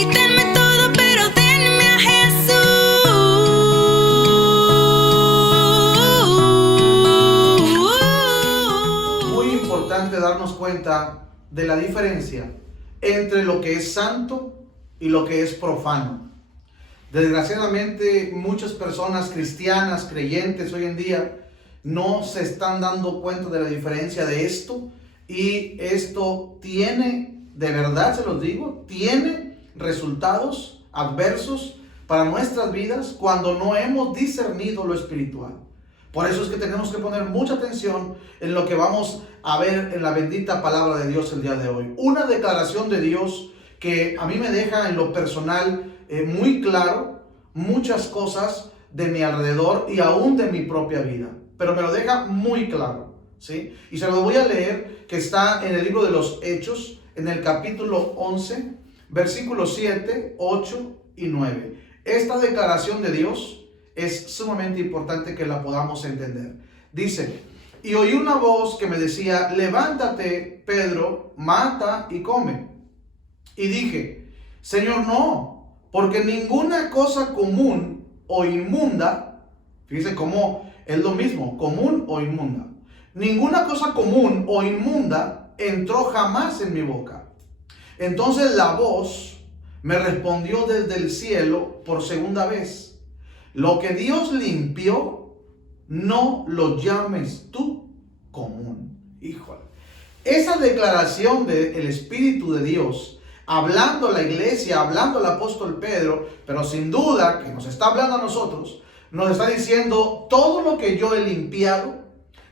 Quítenme todo, pero denme a Jesús. Muy importante darnos cuenta de la diferencia entre lo que es santo y lo que es profano. Desgraciadamente, muchas personas cristianas, creyentes hoy en día, no se están dando cuenta de la diferencia de esto, y esto tiene, de verdad se los digo, tiene resultados adversos para nuestras vidas cuando no hemos discernido lo espiritual. Por eso es que tenemos que poner mucha atención en lo que vamos a ver en la bendita palabra de Dios el día de hoy. Una declaración de Dios que a mí me deja en lo personal muy claro muchas cosas de mi alrededor y aún de mi propia vida, pero me lo deja muy claro, ¿sí? Y se lo voy a leer, que está en el libro de los Hechos, en el capítulo 11, versículos 7, 8 y 9. Esta declaración de Dios es sumamente importante que la podamos entender. Dice: y oí una voz que me decía: levántate, Pedro, mata y come. Y dije: Señor, no, porque ninguna cosa común o inmunda, fíjense cómo es lo mismo, común o inmunda, ninguna cosa común o inmunda entró jamás en mi boca. Entonces la voz me respondió desde el cielo por segunda vez: lo que Dios limpió, no lo llames tú común. Híjole. Esa declaración del Espíritu de Dios, hablando a la iglesia, hablando al apóstol Pedro, pero sin duda que nos está hablando a nosotros, nos está diciendo: todo lo que yo he limpiado,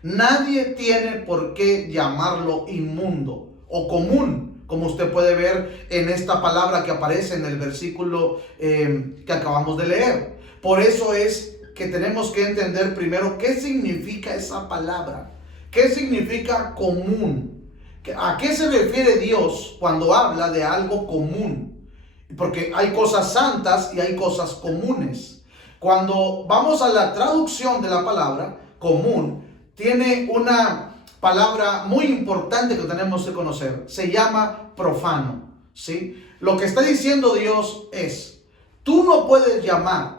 nadie tiene por qué llamarlo inmundo o común, como usted puede ver en esta palabra que aparece en el versículo que acabamos de leer. Por eso es que tenemos que entender primero qué significa esa palabra, qué significa común, a qué se refiere Dios cuando habla de algo común, porque hay cosas santas y hay cosas comunes. Cuando vamos a la traducción de la palabra común, tiene una palabra muy importante que tenemos que conocer, se llama profano, ¿sí? Lo que está diciendo Dios es: tú no puedes llamar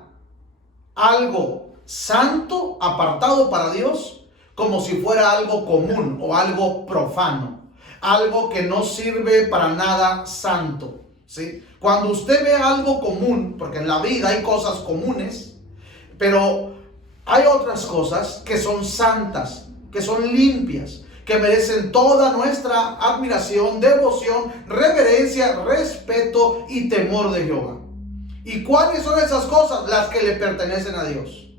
algo santo, apartado para Dios, como si fuera algo común o algo profano, algo que no sirve para nada santo, ¿sí? Cuando usted ve algo común, porque en la vida hay cosas comunes, pero hay otras cosas que son santas, que son limpias, que merecen toda nuestra admiración, devoción, reverencia, respeto y temor de Jehová. ¿Y cuáles son esas cosas? Las que le pertenecen a Dios.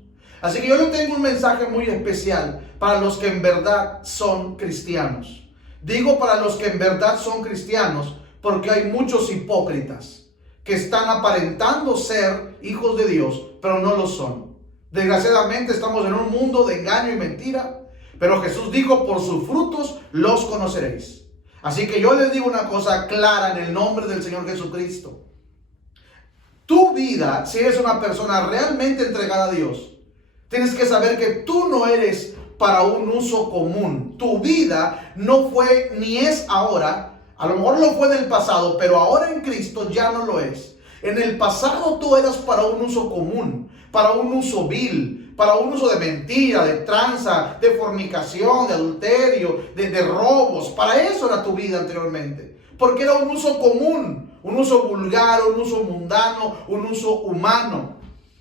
Así que yo le tengo un mensaje muy especial para los que en verdad son cristianos. Digo para los que en verdad son cristianos porque hay muchos hipócritas que están aparentando ser hijos de Dios, pero no lo son. Desgraciadamente estamos en un mundo de engaño y mentira, pero Jesús dijo: por sus frutos los conoceréis. Así que yo les digo una cosa clara en el nombre del Señor Jesucristo. Tu vida, si eres una persona realmente entregada a Dios, tienes que saber que tú no eres para un uso común. Tu vida no fue ni es ahora. A lo mejor lo fue en el pasado, pero ahora en Cristo ya no lo es. En el pasado tú eras para un uso común, para un uso vil, para un uso de mentira, de tranza, de fornicación, de adulterio, de robos. Para eso era tu vida anteriormente, porque era un uso común, un uso vulgar, un uso mundano, un uso humano.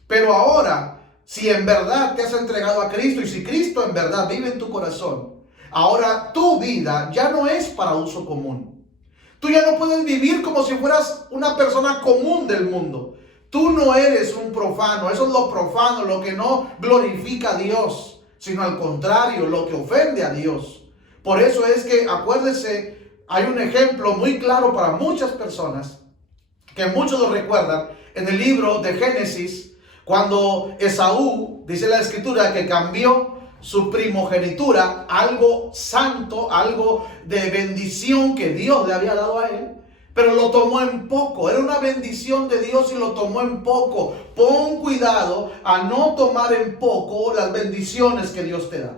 Pero ahora, si en verdad te has entregado a Cristo y si Cristo en verdad vive en tu corazón, ahora tu vida ya no es para uso común. Tú ya no puedes vivir como si fueras una persona común del mundo. Tú no eres un profano. Eso es lo profano, lo que no glorifica a Dios, sino al contrario, lo que ofende a Dios. Por eso es que, acuérdese, hay un ejemplo muy claro para muchas personas, que muchos lo recuerdan, en el libro de Génesis, cuando Esaú, dice la Escritura, que cambió su primogenitura, algo santo, algo de bendición que Dios le había dado a él, pero lo tomó en poco. Era una bendición de Dios y lo tomó en poco. Pon cuidado a no tomar en poco las bendiciones que Dios te da.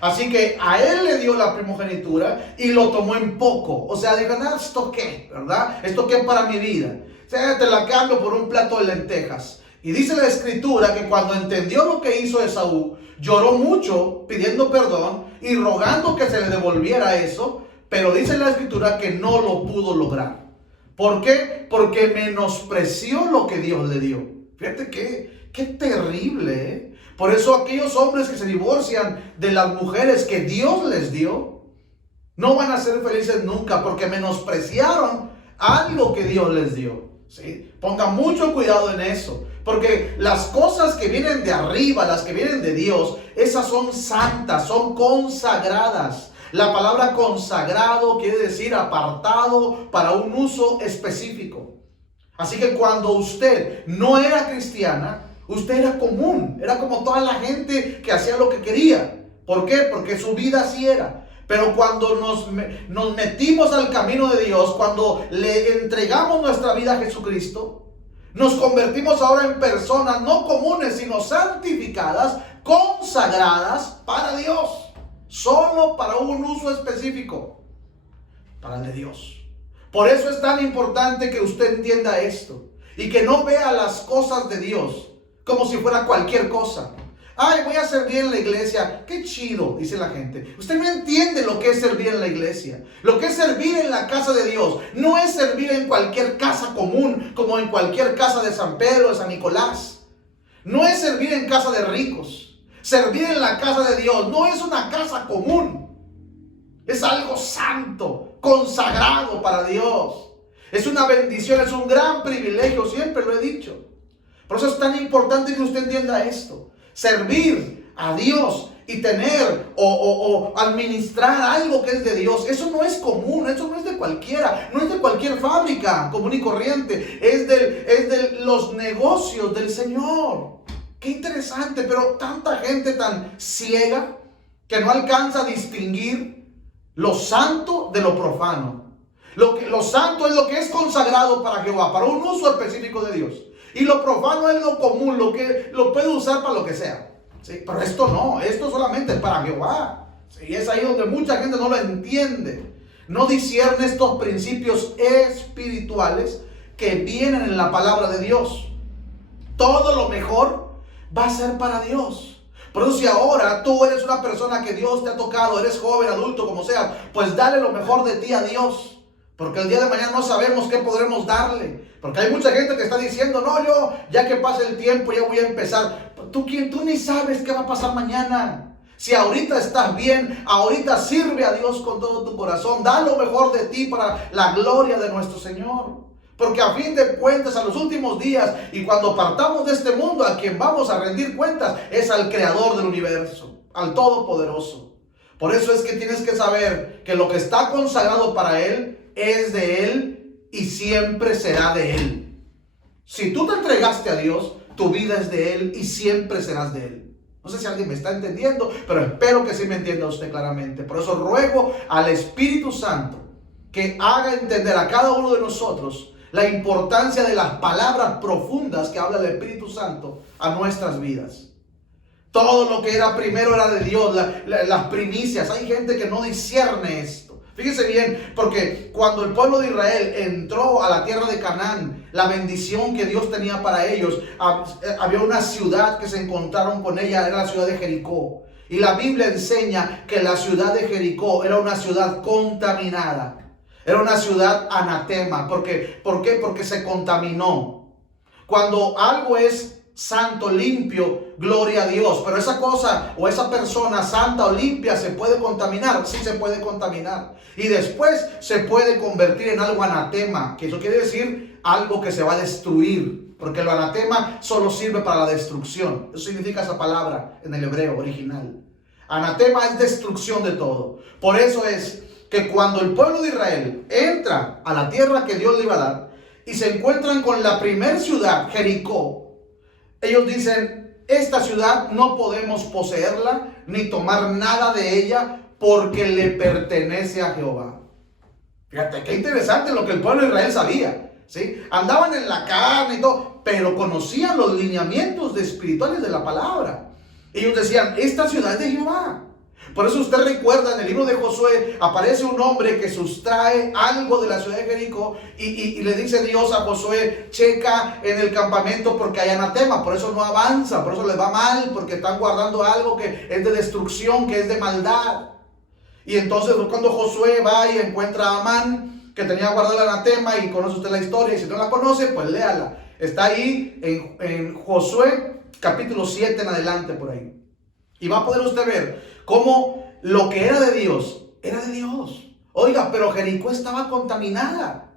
Así que a él le dio la primogenitura y lo tomó en poco. O sea, dijo: ¿esto qué? ¿Verdad? ¿Esto qué para mi vida? te la cambio por un plato de lentejas. Y dice la escritura que cuando entendió lo que hizo Esaú, lloró mucho pidiendo perdón y rogando que se le devolviera eso, pero dice la escritura que no lo pudo lograr. ¿Por qué? Porque menospreció lo que Dios le dio. Fíjate qué terrible, ¿eh? Por eso aquellos hombres que se divorcian de las mujeres que Dios les dio, no van a ser felices nunca porque menospreciaron algo que Dios les dio. ¿Sí? Ponga mucho cuidado en eso, porque las cosas que vienen de arriba, las que vienen de Dios, esas son santas, son consagradas. La palabra consagrado quiere decir apartado para un uso específico. Así que cuando usted no era cristiana, usted era común, era como toda la gente que hacía lo que quería. ¿Por qué? Porque su vida así era. Pero cuando nos metimos al camino de Dios, cuando le entregamos nuestra vida a Jesucristo, nos convertimos ahora en personas no comunes, sino santificadas, consagradas para Dios. Solo para un uso específico, para el de Dios. Por eso es tan importante que usted entienda esto y que no vea las cosas de Dios como si fuera cualquier cosa. Ay, voy a servir en la iglesia. Qué chido, dice la gente. Usted no entiende lo que es servir en la iglesia. Lo que es servir en la casa de Dios no es servir en cualquier casa común, como en cualquier casa de San Pedro, de San Nicolás. No es servir en casa de ricos. Servir en la casa de Dios no es una casa común. Es algo santo, consagrado para Dios. Es una bendición, es un gran privilegio, siempre lo he dicho. Por eso es tan importante que usted entienda esto. Servir a Dios y tener o administrar algo que es de Dios, eso no es común, eso no es de cualquiera, no es de cualquier fábrica común y corriente, es de los negocios del Señor. Qué interesante, pero tanta gente tan ciega que no alcanza a distinguir lo santo de lo profano. Lo santo es lo que es consagrado para Jehová, para un uso específico de Dios. Y lo profano es lo común, lo que lo puede usar para lo que sea. ¿Sí? Pero esto no, esto solamente es para Jehová. ¿Sí? Es ahí donde mucha gente no lo entiende. No discierne estos principios espirituales que vienen en la palabra de Dios. Todo lo mejor va a ser para Dios. Por eso si ahora tú eres una persona que Dios te ha tocado, eres joven, adulto, como sea, pues dale lo mejor de ti a Dios. Porque el día de mañana no sabemos qué podremos darle. Porque hay mucha gente que está diciendo, no, yo ya que pase el tiempo ya voy a empezar. Tú ni sabes qué va a pasar mañana. Si ahorita estás bien, ahorita sirve a Dios con todo tu corazón. Da lo mejor de ti para la gloria de nuestro Señor. Porque a fin de cuentas, a los últimos días y cuando partamos de este mundo, a quien vamos a rendir cuentas es al Creador del universo, al Todopoderoso. Por eso es que tienes que saber que lo que está consagrado para Él es de Él y siempre será de Él. Si tú te entregaste a Dios, tu vida es de Él y siempre serás de Él. No sé si alguien me está entendiendo, pero espero que sí me entienda usted claramente. Por eso ruego al Espíritu Santo que haga entender a cada uno de nosotros la importancia de las palabras profundas que habla el Espíritu Santo a nuestras vidas. Todo lo que era primero era de Dios, las primicias. Hay gente que no discierne esto. Fíjese bien, porque cuando el pueblo de Israel entró a la tierra de Canaán, la bendición que Dios tenía para ellos, había una ciudad que se encontraron con ella, era la ciudad de Jericó. Y la Biblia enseña que la ciudad de Jericó era una ciudad contaminada. Era una ciudad anatema. ¿Por qué? Porque se contaminó. Cuando algo es santo, limpio, gloria a Dios. Pero esa cosa o esa persona santa o limpia se puede contaminar. Sí se puede contaminar. Y después se puede convertir en algo anatema. Que eso quiere decir algo que se va a destruir. Porque lo anatema solo sirve para la destrucción. Eso significa esa palabra en el hebreo original. Anatema es destrucción de todo. Por eso es que cuando el pueblo de Israel entra a la tierra que Dios le iba a dar y se encuentran con la primera ciudad, Jericó, ellos dicen, esta ciudad no podemos poseerla ni tomar nada de ella porque le pertenece a Jehová. Fíjate qué interesante lo que el pueblo de Israel sabía, ¿sí? Andaban en la carne y todo, pero conocían los lineamientos espirituales de la palabra. Ellos decían, esta ciudad es de Jehová. Por eso usted recuerda, en el libro de Josué aparece un hombre que sustrae algo de la ciudad de Jericó y le dice Dios a Josué: checa en el campamento porque hay anatema, por eso no avanza, por eso les va mal, porque están guardando algo que es de destrucción, que es de maldad. Y entonces cuando Josué va y encuentra a Amán, que tenía guardado el anatema, y conoce usted la historia, y si no la conoce, pues léala. Está ahí en Josué capítulo 7 en adelante por ahí. Y va a poder usted ver cómo lo que era de Dios, era de Dios. Oiga, pero Jericó estaba contaminada.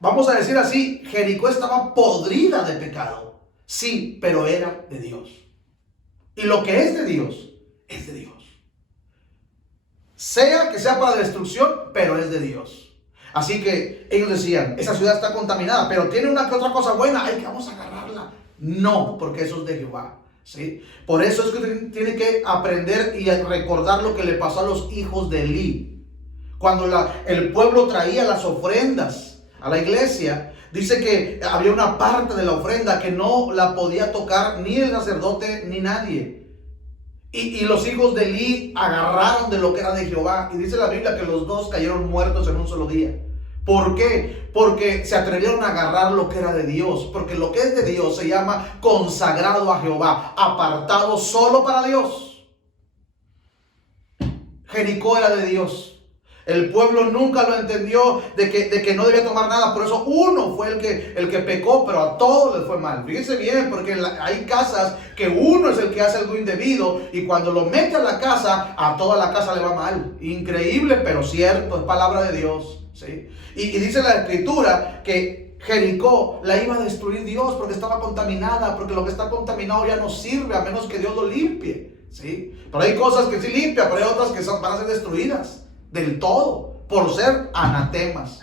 Vamos a decir así, Jericó estaba podrida de pecado. Sí, pero era de Dios. Y lo que es de Dios, es de Dios. Sea que sea para destrucción, pero es de Dios. Así que ellos decían: esa ciudad está contaminada, pero tiene una que otra cosa buena, ay, que vamos a agarrarla. No, porque eso es de Jehová. ¿Sí? Por eso es que tiene que aprender y recordar lo que le pasó a los hijos de Elí. Cuando el pueblo traía las ofrendas a la iglesia, dice que había una parte de la ofrenda que no la podía tocar ni el sacerdote ni nadie. Y los hijos de Elí agarraron de lo que era de Jehová. Y dice la Biblia que los dos cayeron muertos en un solo día. ¿Por qué? Porque se atrevieron a agarrar lo que era de Dios. Porque lo que es de Dios se llama consagrado a Jehová, apartado solo para Dios. Jericó era de Dios. El pueblo nunca lo entendió de que no debía tomar nada. Por eso uno fue el que pecó, pero a todos les fue mal. Fíjense bien, porque hay casas que uno es el que hace algo indebido, y cuando lo mete a la casa, a toda la casa le va mal. Increíble, pero cierto, es palabra de Dios, ¿sí? Y dice la escritura que Jericó la iba a destruir Dios porque estaba contaminada, porque lo que está contaminado ya no sirve a menos que Dios lo limpie, ¿sí? Pero hay cosas que sí limpia, pero hay otras que van a ser destruidas del todo por ser anatemas.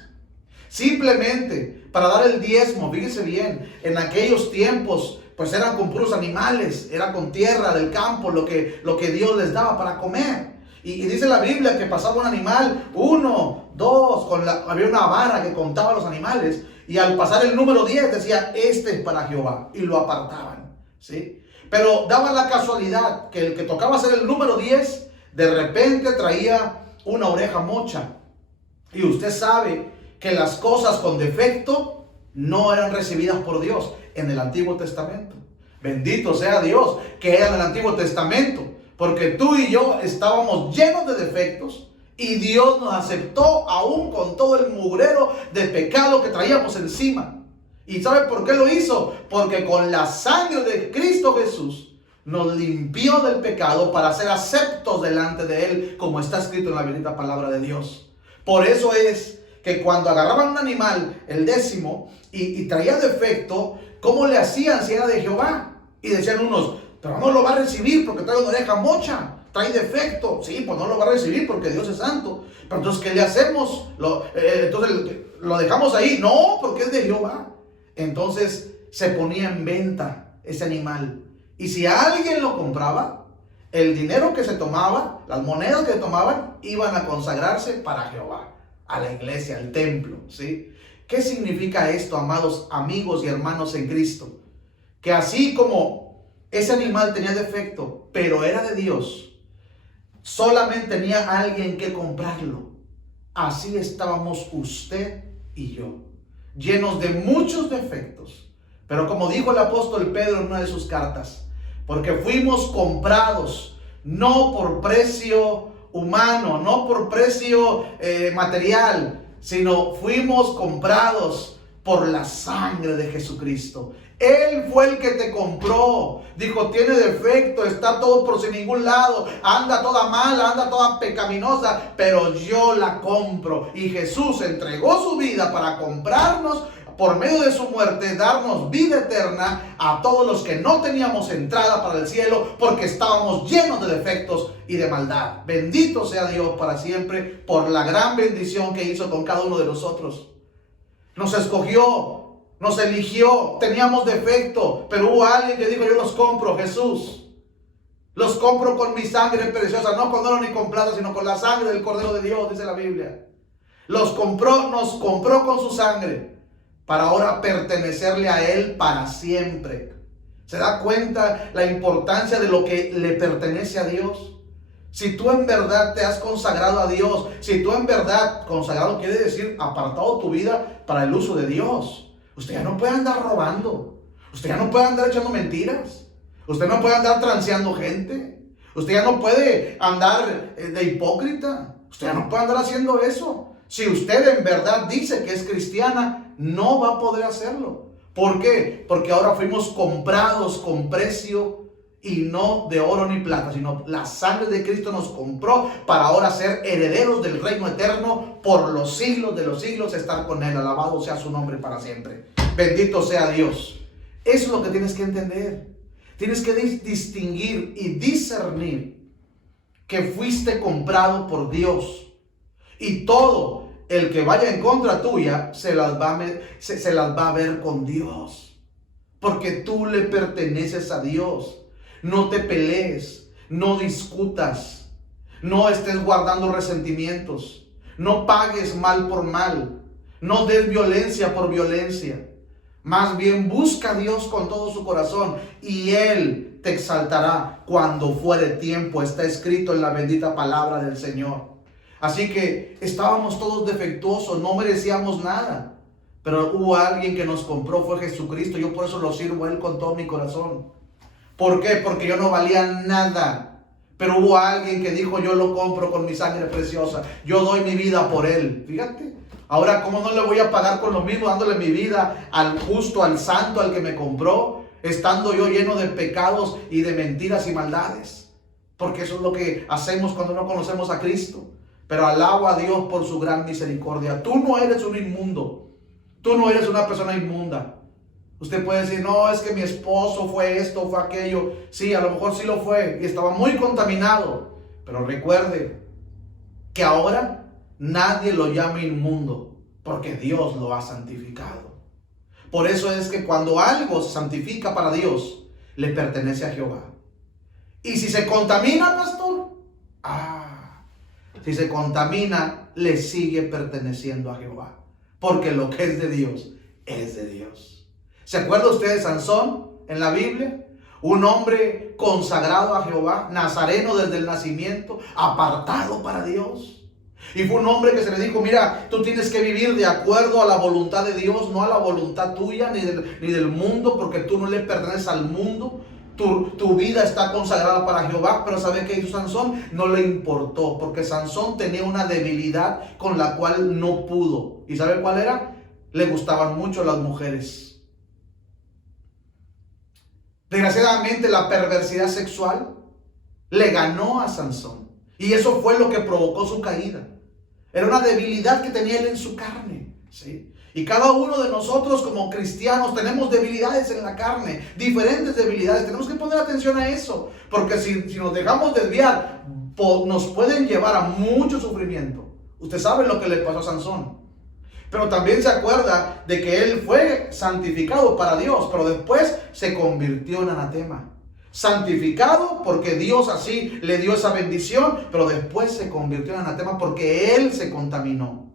Simplemente para dar el diezmo, fíjese bien, en aquellos tiempos pues eran con puros animales, era con tierra del campo lo que Dios les daba para comer. Y dice la Biblia que pasaba un animal, 1, 2, había una vara que contaba los animales, y al pasar el número 10 decía: este es para Jehová, y lo apartaban, ¿sí? Pero daba la casualidad que el que tocaba ser el número 10 de repente traía una oreja mocha. Y usted sabe que las cosas con defecto no eran recibidas por Dios en el Antiguo Testamento. Bendito sea Dios que era en el Antiguo Testamento, porque tú y yo estábamos llenos de defectos y Dios nos aceptó aún con todo el mugrero de pecado que traíamos encima. ¿Y sabe por qué lo hizo? Porque con la sangre de Cristo Jesús nos limpió del pecado para ser aceptos delante de Él, como está escrito en la bendita palabra de Dios. Por eso es que cuando agarraban un animal, el 10º, y traía defecto, ¿cómo le hacían si era de Jehová? Y decían unos: pero no lo va a recibir porque trae una oreja mocha, trae defecto. Sí, pues no lo va a recibir porque Dios es santo. Pero entonces, ¿qué le hacemos? Entonces, ¿lo dejamos ahí? No, porque es de Jehová. Entonces se ponía en venta ese animal. Y si alguien lo compraba, el dinero que se tomaba, las monedas que se tomaban, iban a consagrarse para Jehová, a la iglesia, al templo, ¿sí? ¿Qué significa esto, amados amigos y hermanos en Cristo? Que así como ese animal tenía defecto, pero era de Dios, solamente tenía alguien que comprarlo. Así estábamos usted y yo, llenos de muchos defectos. Pero como dijo el apóstol Pedro en una de sus cartas, porque fuimos comprados no por precio humano, no por precio material, sino fuimos comprados por la sangre de Jesucristo. Él fue el que te compró. Dijo: tiene defecto, está todo por sin ningún lado, anda toda mala, anda toda pecaminosa, pero yo la compro. Y Jesús entregó su vida para comprarnos, por medio de su muerte, darnos vida eterna a todos los que no teníamos entrada para el cielo, porque estábamos llenos de defectos y de maldad. Bendito sea Dios para siempre por la gran bendición que hizo con cada uno de nosotros. Nos escogió, nos eligió, teníamos defecto, pero hubo alguien que dijo: yo los compro, Jesús. Los compro con mi sangre preciosa, no con oro ni con plata, sino con la sangre del Cordero de Dios, dice la Biblia. Los compró, nos compró con su sangre, para ahora pertenecerle a Él para siempre. ¿Se da cuenta la importancia de lo que le pertenece a Dios? si tú en verdad te has consagrado a Dios, si tú en verdad, consagrado quiere decir apartado tu vida para el uso de Dios, usted ya no puede andar robando, usted ya no puede andar echando mentiras, usted no puede andar transeando gente, usted ya no puede andar de hipócrita, usted ya no puede andar haciendo eso. Si usted en verdad dice que es cristiana, no va a poder hacerlo. ¿Por qué? Porque ahora fuimos comprados con precio, y no de oro ni plata, sino la sangre de Cristo nos compró para ahora ser herederos del reino eterno por los siglos de los siglos, estar con Él. Alabado sea su nombre para siempre. Bendito sea Dios. Eso es lo que tienes que entender. Tienes que distinguir y discernir que fuiste comprado por Dios. Y todo el que vaya en contra tuya se las va a ver con Dios. Porque tú le perteneces a Dios. No te pelees, no discutas, no estés guardando resentimientos, no pagues mal por mal, no des violencia por violencia. Más bien busca a Dios con todo su corazón y Él te exaltará cuando fuere tiempo. Está escrito en la bendita palabra del Señor. Así que estábamos todos defectuosos, no merecíamos nada. Pero hubo alguien que nos compró, fue Jesucristo. Yo por eso lo sirvo a Él con todo mi corazón. ¿Por qué? Porque yo no valía nada. Pero hubo alguien que dijo, yo lo compro con mi sangre preciosa. Yo doy mi vida por Él. Fíjate. Ahora, ¿cómo no le voy a pagar con lo mismo, dándole mi vida al justo, al santo, al que me compró? Estando yo lleno de pecados y de mentiras y maldades. Porque eso es lo que hacemos cuando no conocemos a Cristo. Pero alabo a Dios por su gran misericordia. Tú no eres un inmundo. Tú no eres una persona inmunda. Usted puede decir, no, es que mi esposo fue esto, fue aquello. Sí, a lo mejor sí lo fue y estaba muy contaminado. Pero recuerde que ahora nadie lo llama inmundo porque Dios lo ha santificado. Por eso es que cuando algo se santifica para Dios, le pertenece a Jehová. Y si se contamina, pastor, si se contamina, le sigue perteneciendo a Jehová. Porque lo que es de Dios, es de Dios. ¿Se acuerda usted de Sansón en la Biblia? Un hombre consagrado a Jehová, nazareno desde el nacimiento, apartado para Dios. Y fue un hombre que se le dijo, mira, tú tienes que vivir de acuerdo a la voluntad de Dios, no a la voluntad tuya ni del mundo, porque tú no le perteneces al mundo. Tu vida está consagrada para Jehová. Pero ¿sabe qué hizo Sansón? No le importó, porque Sansón tenía una debilidad con la cual no pudo. ¿Y sabe cuál era? Le gustaban mucho las mujeres. Desgraciadamente la perversidad sexual le ganó a Sansón. Y eso fue lo que provocó su caída. Era una debilidad que tenía él en su carne, ¿sí? Y cada uno de nosotros como cristianos tenemos debilidades en la carne, diferentes debilidades. Tenemos que poner atención a eso, porque si nos dejamos desviar, nos pueden llevar a mucho sufrimiento. Usted sabe lo que le pasó a Sansón. Pero también se acuerda de que él fue santificado para Dios, pero después se convirtió en anatema. Santificado porque Dios así le dio esa bendición, pero después se convirtió en anatema porque él se contaminó.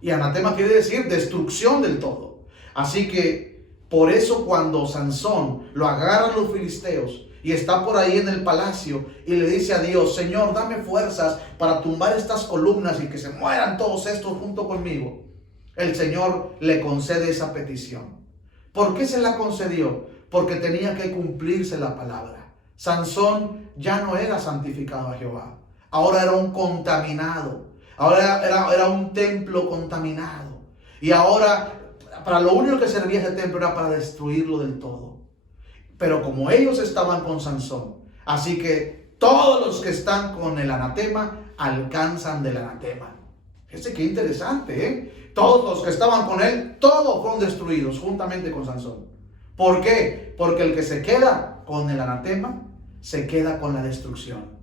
Y anatema quiere decir destrucción del todo. Así que por eso cuando Sansón lo agarran los filisteos y está por ahí en el palacio y le dice a Dios, Señor, dame fuerzas para tumbar estas columnas y que se mueran todos estos junto conmigo, el Señor le concede esa petición. ¿Por qué se la concedió? Porque tenía que cumplirse la palabra. Sansón ya no era santificado a Jehová. Ahora era un contaminado. Ahora era un templo contaminado. Y ahora, para lo único que servía ese templo era para destruirlo del todo. Pero como ellos estaban con Sansón, así que todos los que están con el anatema alcanzan del anatema. Fíjense qué interesante, ¿eh? Todos los que estaban con él, todos fueron destruidos juntamente con Sansón. ¿Por qué? Porque el que se queda con el anatema, se queda con la destrucción.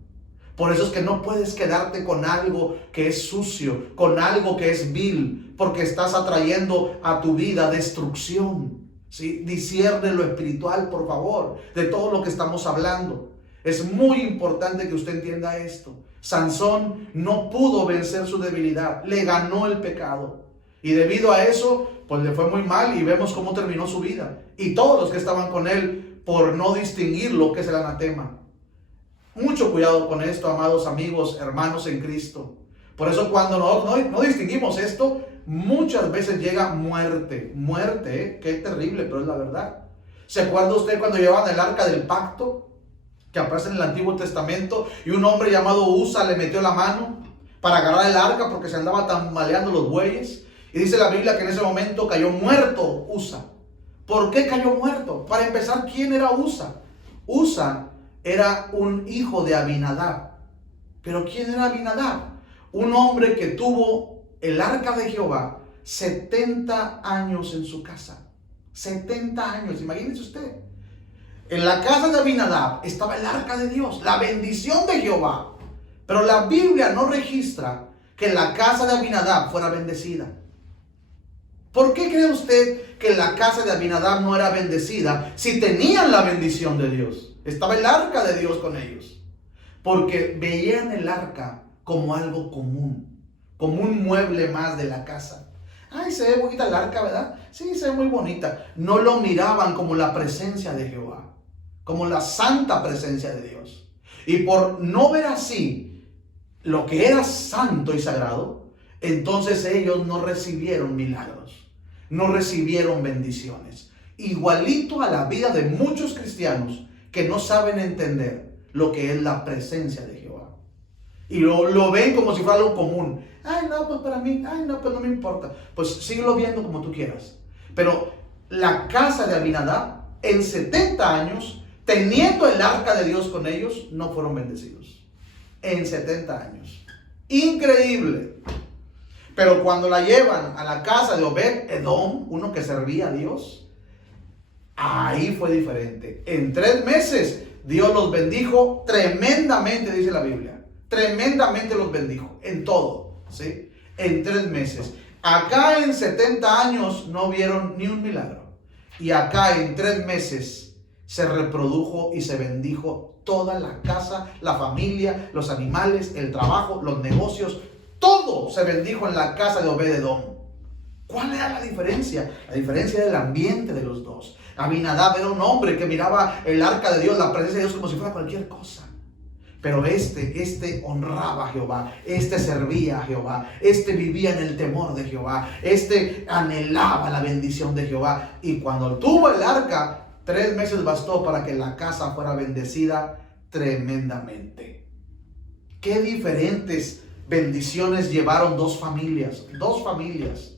Por eso es que no puedes quedarte con algo que es sucio, con algo que es vil, porque estás atrayendo a tu vida destrucción. ¿Sí? Discierne lo espiritual, por favor, de todo lo que estamos hablando. Es muy importante que usted entienda esto. Sansón no pudo vencer su debilidad, le ganó el pecado. Y debido a eso, pues le fue muy mal y vemos cómo terminó su vida. Y todos los que estaban con él, por no distinguir lo que es el anatema. Mucho cuidado con esto, amados amigos, hermanos en Cristo. Por eso cuando no distinguimos esto, muchas veces llega muerte. Muerte, ¿eh? Qué terrible, pero es la verdad. ¿Se acuerda usted cuando llevaban el arca del pacto? Que aparece en el Antiguo Testamento. Y un hombre llamado Usa le metió la mano para agarrar el arca porque se andaba tambaleando los bueyes. Y dice la Biblia que en ese momento cayó muerto Usa. ¿Por qué cayó muerto? Para empezar, ¿quién era Usa? Usa era un hijo de Abinadab. ¿Pero quién era Abinadab? Un hombre que tuvo el arca de Jehová 70 años en su casa. 70 años, imagínese usted. En la casa de Abinadab estaba el arca de Dios, la bendición de Jehová. Pero la Biblia no registra que la casa de Abinadab fuera bendecida. ¿Por qué cree usted que la casa de Abinadab no era bendecida si tenían la bendición de Dios? Estaba el arca de Dios con ellos. Porque veían el arca como algo común, como un mueble más de la casa. Ay, se ve bonita el arca, ¿verdad? Sí, se ve muy bonita. No lo miraban como la presencia de Jehová, como la santa presencia de Dios. Y por no ver así lo que era santo y sagrado, entonces ellos no recibieron milagros, no recibieron bendiciones. Igualito a la vida de muchos cristianos que no saben entender lo que es la presencia de Jehová. Y lo ven como si fuera algo común. Ay, no, pues para mí, ay, no, pues no me importa. Pues síguelo viendo como tú quieras. Pero la casa de Abinadab, en 70 años, teniendo el arca de Dios con ellos, no fueron bendecidos. En 70 años. Increíble. Pero cuando la llevan a la casa de Obed Edom, uno que servía a Dios, ahí fue diferente. En 3 meses, Dios los bendijo tremendamente, dice la Biblia. Tremendamente los bendijo, en todo, ¿sí? En 3 meses. Acá en 70 años no vieron ni un milagro. Y acá en 3 meses se reprodujo y se bendijo toda la casa, la familia, los animales, el trabajo, los negocios. Todo se bendijo en la casa de Obed Edom. ¿Cuál era la diferencia? La diferencia era el ambiente de los dos. Abinadab era un hombre que miraba el arca de Dios, la presencia de Dios, como si fuera cualquier cosa. Pero este honraba a Jehová, este servía a Jehová, este vivía en el temor de Jehová, este anhelaba la bendición de Jehová. Y cuando tuvo el arca, 3 meses bastó para que la casa fuera bendecida tremendamente. Qué diferentes bendiciones llevaron 2 familias, 2 familias.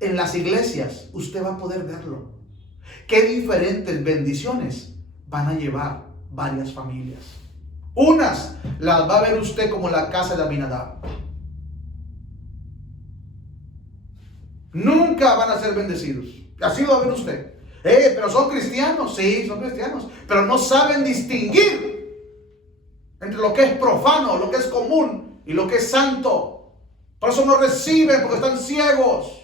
En las iglesias usted va a poder verlo. Qué diferentes bendiciones van a llevar varias familias. Unas las va a ver usted como la casa de Abinadab. Nunca van a ser bendecidos. Así lo va a ver usted. Pero son cristianos. Sí, son cristianos. Pero no saben distinguir entre lo que es profano, lo que es común y lo que es santo. Por eso no reciben, porque están ciegos.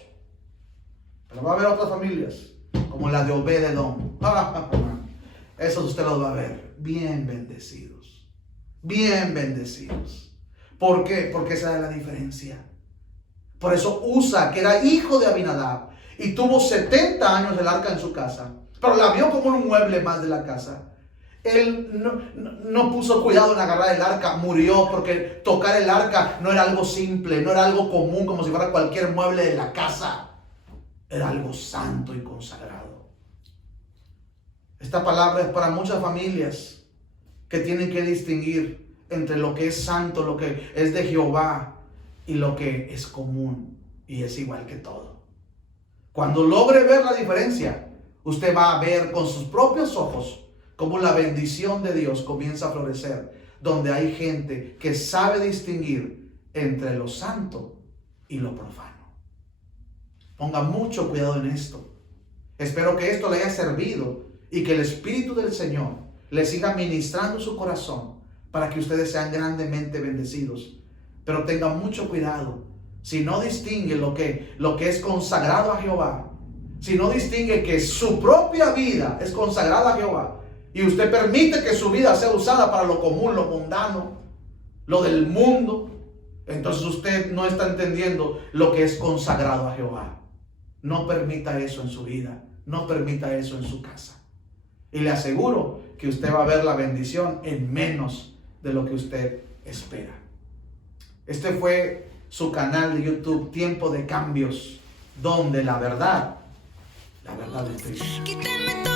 Pero va a haber otras familias, como la de Obed Edom. Esos usted los va a ver bien bendecidos. Bien bendecidos. ¿Por qué? Porque esa es la diferencia. Por eso Usa, que era hijo de Abinadab y tuvo 70 años el arca en su casa, pero la vio como un mueble más de la casa. Él no puso cuidado en agarrar el arca, murió, porque tocar el arca no era algo simple, no era algo común como si fuera cualquier mueble de la casa. Era algo santo y consagrado. Esta palabra es para muchas familias que tienen que distinguir entre lo que es santo, lo que es de Jehová, y lo que es común y es igual que todo. Cuando logre ver la diferencia, usted va a ver con sus propios ojos cómo la bendición de Dios comienza a florecer, donde hay gente que sabe distinguir entre lo santo y lo profano. Ponga mucho cuidado en esto. Espero que esto le haya servido y que el Espíritu del Señor le siga ministrando su corazón para que ustedes sean grandemente bendecidos. Pero tengan mucho cuidado. Si no distingue lo que es consagrado a Jehová, si no distingue que su propia vida es consagrada a Jehová, y usted permite que su vida sea usada para lo común, lo mundano, lo del mundo, entonces usted no está entendiendo lo que es consagrado a Jehová. No permita eso en su vida, no permita eso en su casa. Y le aseguro que usted va a ver la bendición en menos de lo que usted espera. Este fue su canal de YouTube, Tiempo de Cambios, donde la verdad es Cristo. Quítame